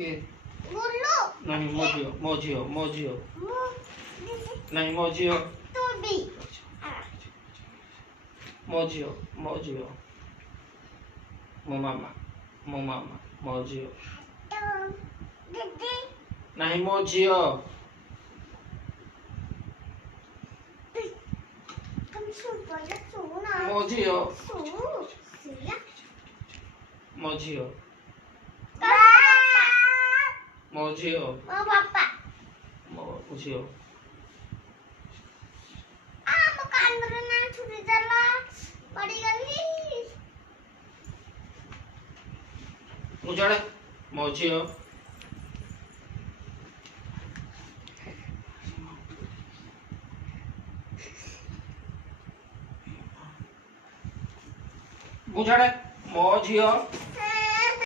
के गुल्लू नहीं मोजियो मोजियो मोजियो नहीं मोजियो टूबी मोजियो मोजियो मोमामा मोमामा मोजियो दीदी नहीं मोजियो तुम सुपर सुना मोजियो सुया मोजियो पापा मोजियो पापा मोजियो mo कांदरे ना छुरी जाला पड़ी गली उजाड़े मोजियो उजाड़े मोजियो